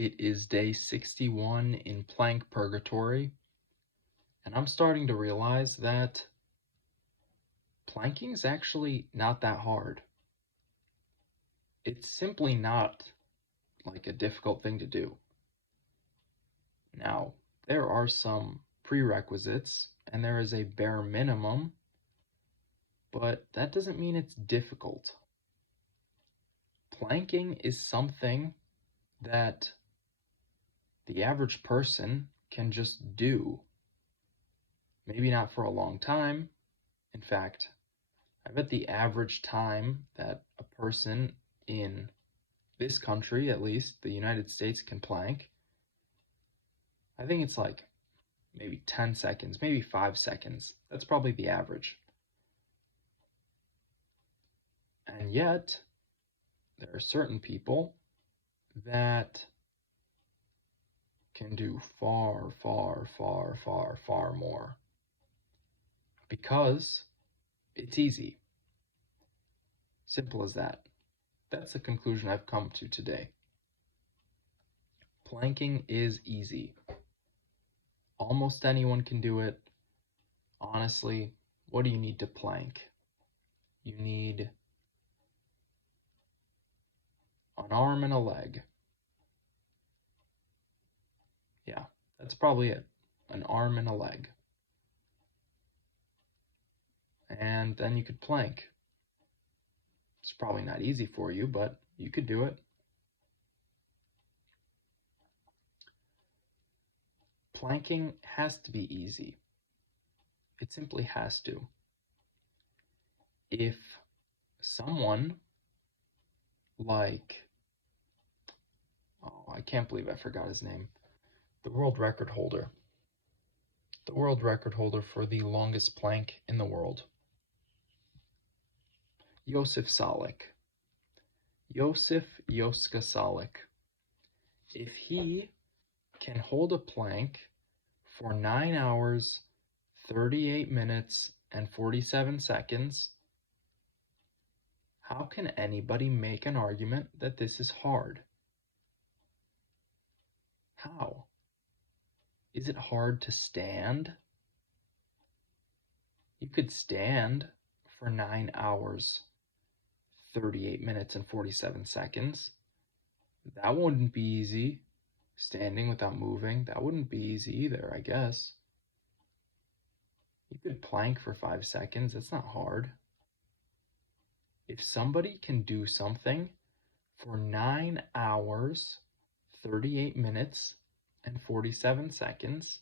It is day 61 in plank purgatory, and I'm starting to realize that planking is actually not that hard. It's simply not like a difficult thing to do. Now, there are some prerequisites and there is a bare minimum, but that doesn't mean it's difficult. Planking is something that the average person can just do. Maybe not for a long time. In fact, I bet the average time that a person in this country, at least the United States, can plank, I think it's like maybe 10 seconds, maybe 5 seconds. That's probably the average. And yet, there are certain people that can do far, far, far, far, far more because it's easy. Simple as that. That's the conclusion I've come to today. Planking is easy. Almost anyone can do it. Honestly, what do you need to plank? You need an arm and a leg. Yeah, that's probably it. An arm and a leg. And then you could plank. It's probably not easy for you, but you could do it. Planking has to be easy. It simply has to. If someone like, I can't believe I forgot his name, the world record holder for the longest plank in the world, Josef Salik, Josef Joska Salik, if he can hold a plank for 9 hours, 38 minutes, and 47 seconds, how can anybody make an argument that this is hard? How? Is it hard to stand? You could stand for 9 hours, 38 minutes, and 47 seconds. That wouldn't be easy. Standing without moving, that wouldn't be easy either, I guess. You could plank for 5 seconds, that's not hard. If somebody can do something for 9 hours, 38 minutes, and 47 seconds,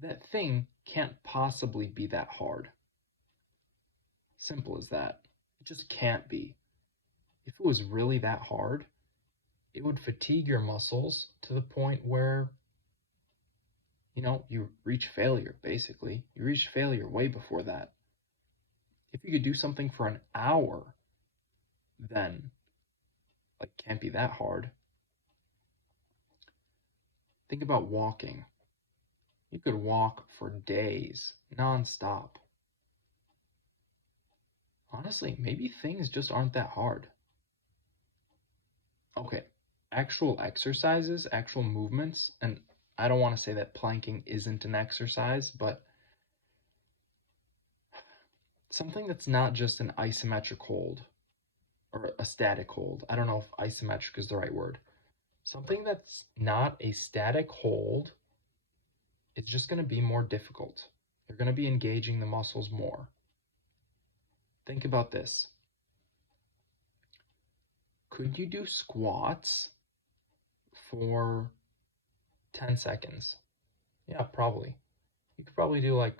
that thing can't possibly be that hard. Simple as that. It just can't be. If it was really that hard, it would fatigue your muscles to the point where, you reach failure, basically. You reach failure way before that. If you could do something for an hour, then, can't be that hard. Think about walking. You could walk for days, non-stop. Honestly, maybe things just aren't that hard. Okay, actual exercises, actual movements, and I don't want to say that planking isn't an exercise, but something that's not just an isometric hold or a static hold. I don't know if isometric is the right word. Something that's not a static hold, it's just going to be more difficult. You're going to be engaging the muscles more. Think about this. Could you do squats for 10 seconds? Yeah, probably. You could probably do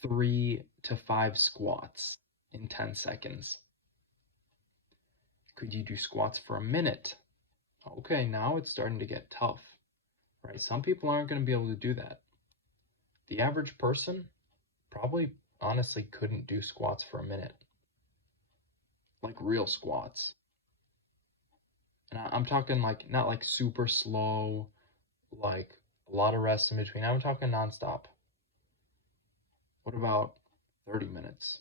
3 to 5 squats in 10 seconds. Could you do squats for a minute? Okay, now it's starting to get tough, right? Some people aren't going to be able to do that. The average person probably honestly couldn't do squats for a minute. Like real squats. And I'm talking not super slow, like a lot of rest in between. I'm talking nonstop. What about 30 minutes?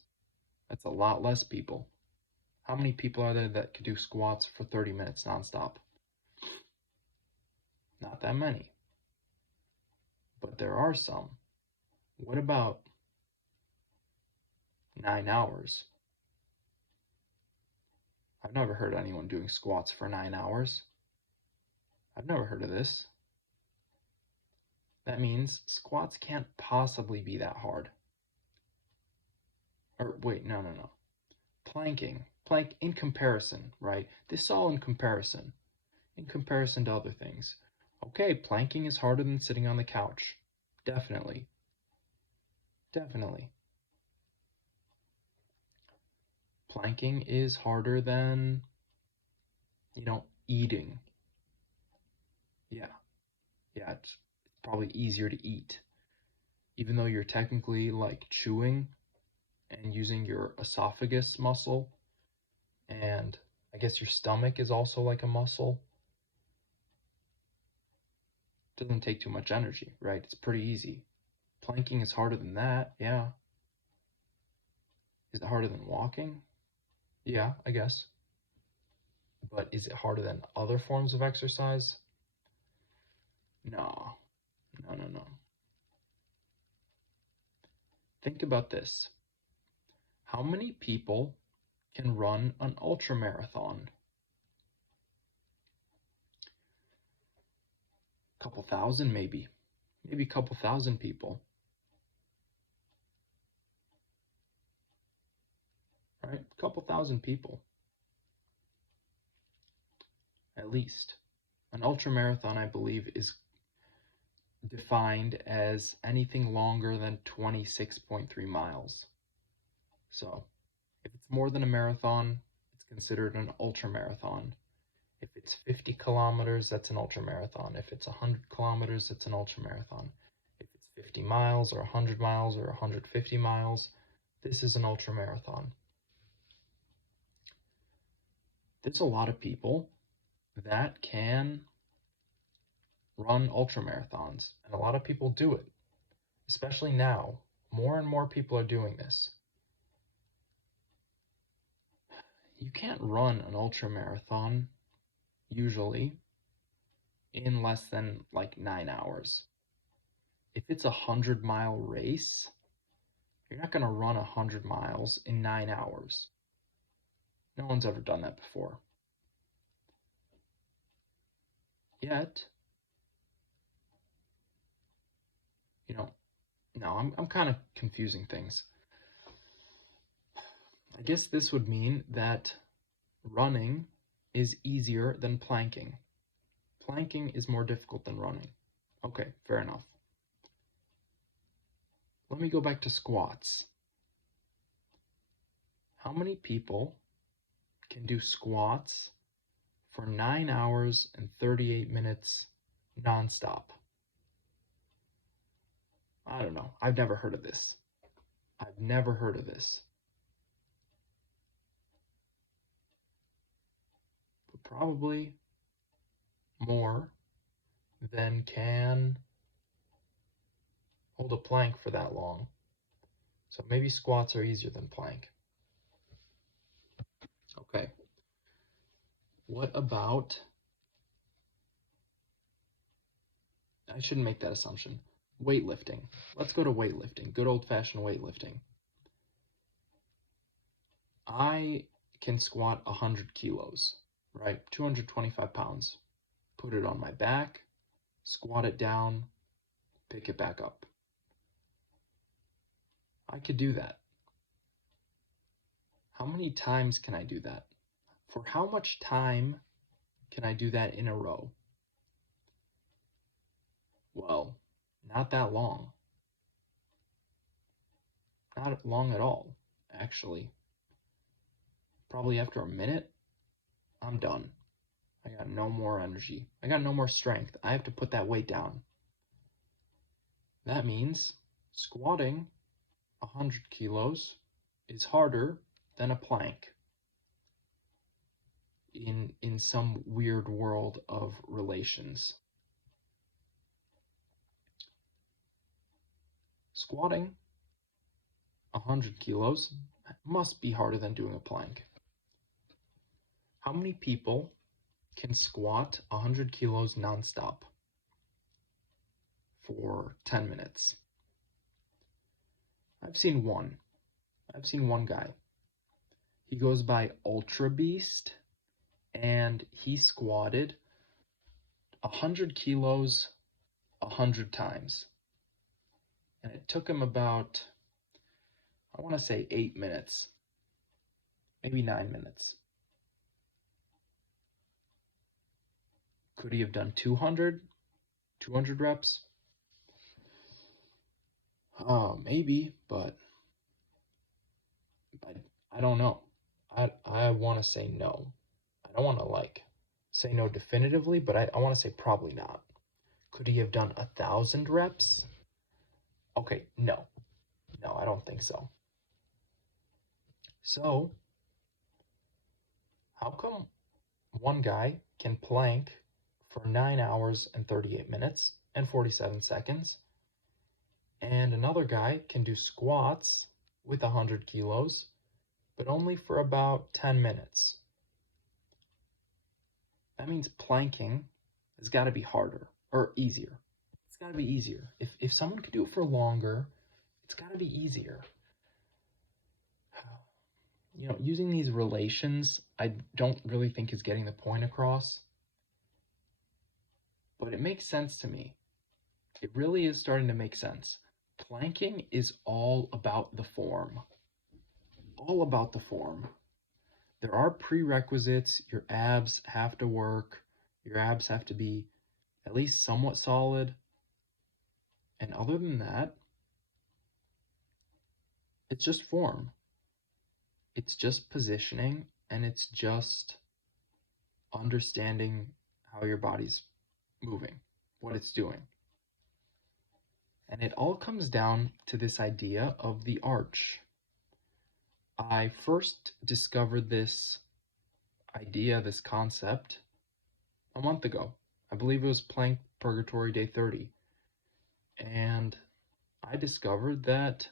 That's a lot less people. How many people are there that could do squats for 30 minutes nonstop? Not that many, but there are some. What about 9 hours? I've never heard anyone doing squats for 9 hours. I've never heard of this. That means squats can't possibly be that hard. Or wait, no. Plank in comparison, right? This is all in comparison to other things. Okay, planking is harder than sitting on the couch. Definitely. Planking is harder than, eating. Yeah, it's probably easier to eat. Even though you're technically like chewing and using your esophagus muscle, and I guess your stomach is also like a muscle. Doesn't take too much energy, right? It's pretty easy. Planking is harder than that, yeah. Is it harder than walking? Yeah, I guess. But is it harder than other forms of exercise? No. Think about this. How many people can run an ultra marathon? A couple thousand, maybe. Maybe a couple thousand people. Right? A couple thousand people. At least. An ultra marathon, I believe, is defined as anything longer than 26.3 miles. So, if it's more than a marathon, it's considered an ultra marathon. If it's 50 kilometers, that's an ultra marathon. If it's 100 kilometers, it's an ultra marathon. If it's 50 miles or 100 miles or 150 miles, this is an ultra marathon. There's a lot of people that can run ultra marathons, and a lot of people do it, especially now. More and more people are doing this. You can't run an ultra marathon usually in less than like 9 hours. If it's 100-mile race, you're not going to run 100 miles in 9 hours. No one's ever done that before. Yet, no, I'm kind of confusing things. I guess this would mean that running is easier than planking. Planking is more difficult than running. Okay, fair enough. Let me go back to squats. How many people can do squats for 9 hours and 38 minutes nonstop? I don't know. I've never heard of this. But probably more than can hold a plank for that long. So maybe squats are easier than plank. Okay. What about... I shouldn't make that assumption. Weightlifting. Let's go to weightlifting. Good old-fashioned weightlifting. I can squat 100 kilos, right? 225 pounds. Put it on my back, squat it down, pick it back up. I could do that. How many times can I do that? For how much time can I do that in a row? Well, not that long. Not long at all, actually. Probably after a minute, I'm done. I got no more energy. I got no more strength. I have to put that weight down. That means squatting 100 kilos is harder than a plank in some weird world of relations. Squatting 100 kilos must be harder than doing a plank. How many people can squat 100 kilos nonstop for 10 minutes? I've seen one. I've seen one guy. He goes by Ultra Beast, and he squatted 100 kilos 100 times. And it took him about, I want to say 8 minutes, maybe 9 minutes. Could he have done 200 reps? Maybe, but I don't know. I want to say no. I don't want to say no definitively, but I want to say probably not. Could he have done 1,000 reps? Okay, no, I don't think so. So, how come one guy can plank for 9 hours and 38 minutes and 47 seconds, and another guy can do squats with 100 kilos, but only for about 10 minutes? That means planking has got to be harder or easier. It's got to be easier. If someone could do it for longer, it's got to be easier. Using these relations, I don't really think is getting the point across, but it makes sense to me. It really is starting to make sense. Planking is all about the form. All about the form. There are prerequisites. Your abs have to work. Your abs have to be at least somewhat solid. And other than that, it's just form. It's just positioning, and it's just understanding how your body's moving, what it's doing. And it all comes down to this idea of the arch. I first discovered this idea, this concept, a month ago. I believe it was Plank Purgatory Day 30. And I discovered that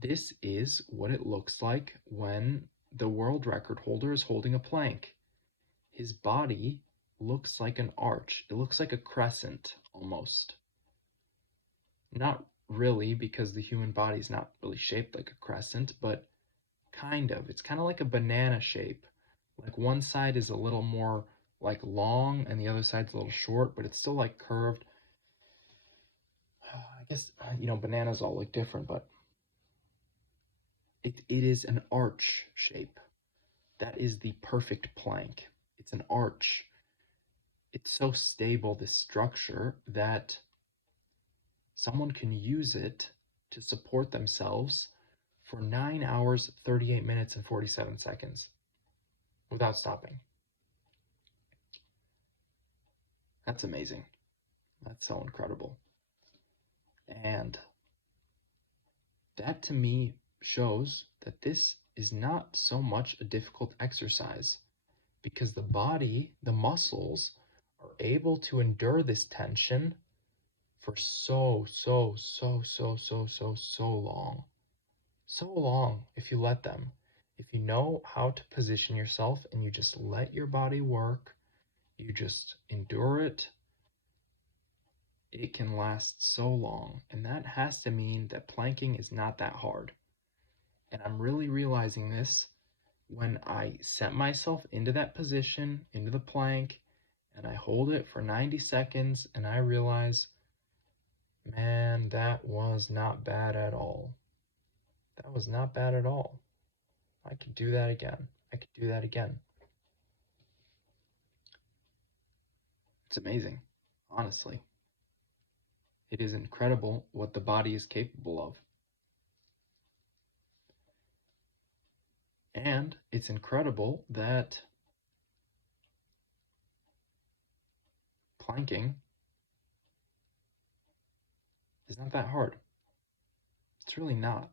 this is what it looks like when the world record holder is holding a plank. His body looks like an arch. It looks like a crescent almost. Not really, because the human body is not really shaped like a crescent, but kind of. It's kind of like a banana shape. Like one side is a little more like long and the other side's a little short, but it's still like curved. I guess, bananas all look different, but it is an arch shape. That is the perfect plank. It's an arch. It's so stable, this structure, that someone can use it to support themselves for 9 hours, 38 minutes, and 47 seconds without stopping. That's amazing. That's so incredible. And that to me shows that this is not so much a difficult exercise, because the body, the muscles, are able to endure this tension for so long. So long if you let them. If you know how to position yourself and you just let your body work, you just endure it, it can last so long. And that has to mean that planking is not that hard. And I'm really realizing this when I set myself into that position, into the plank, and I hold it for 90 seconds and I realize, man, that was not bad at all. That was not bad at all. I could do that again. I could do that again. It's amazing, honestly. It is incredible what the body is capable of. And it's incredible that planking is not that hard. It's really not.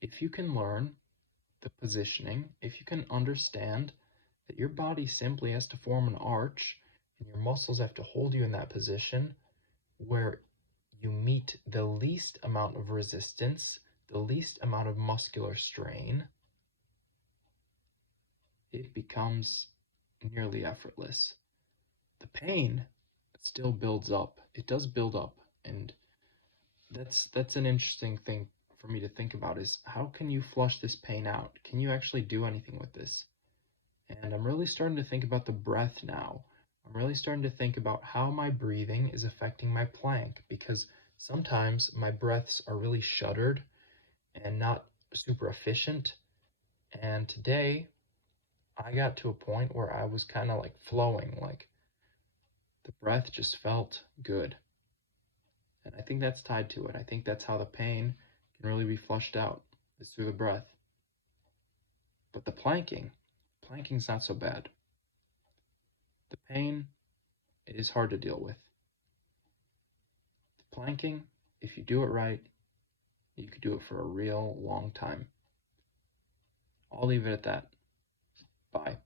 If you can learn the positioning, if you can understand that your body simply has to form an arch and your muscles have to hold you in that position where you meet the least amount of resistance, the least amount of muscular strain, it becomes nearly effortless. The pain still builds up. It does build up, and that's an interesting thing for me to think about is how can you flush this pain out? Can you actually do anything with this? And I'm really starting to think about the breath now. I'm really starting to think about how my breathing is affecting my plank because sometimes my breaths are really shuttered and not super efficient. And today I got to a point where I was kind of like flowing, like the breath just felt good. And I think that's tied to it. I think that's how the pain can really be flushed out, is through the breath. But the planking's not so bad. The pain, it is hard to deal with. The planking, if you do it right, you could do it for a real long time. I'll leave it at that. Bye.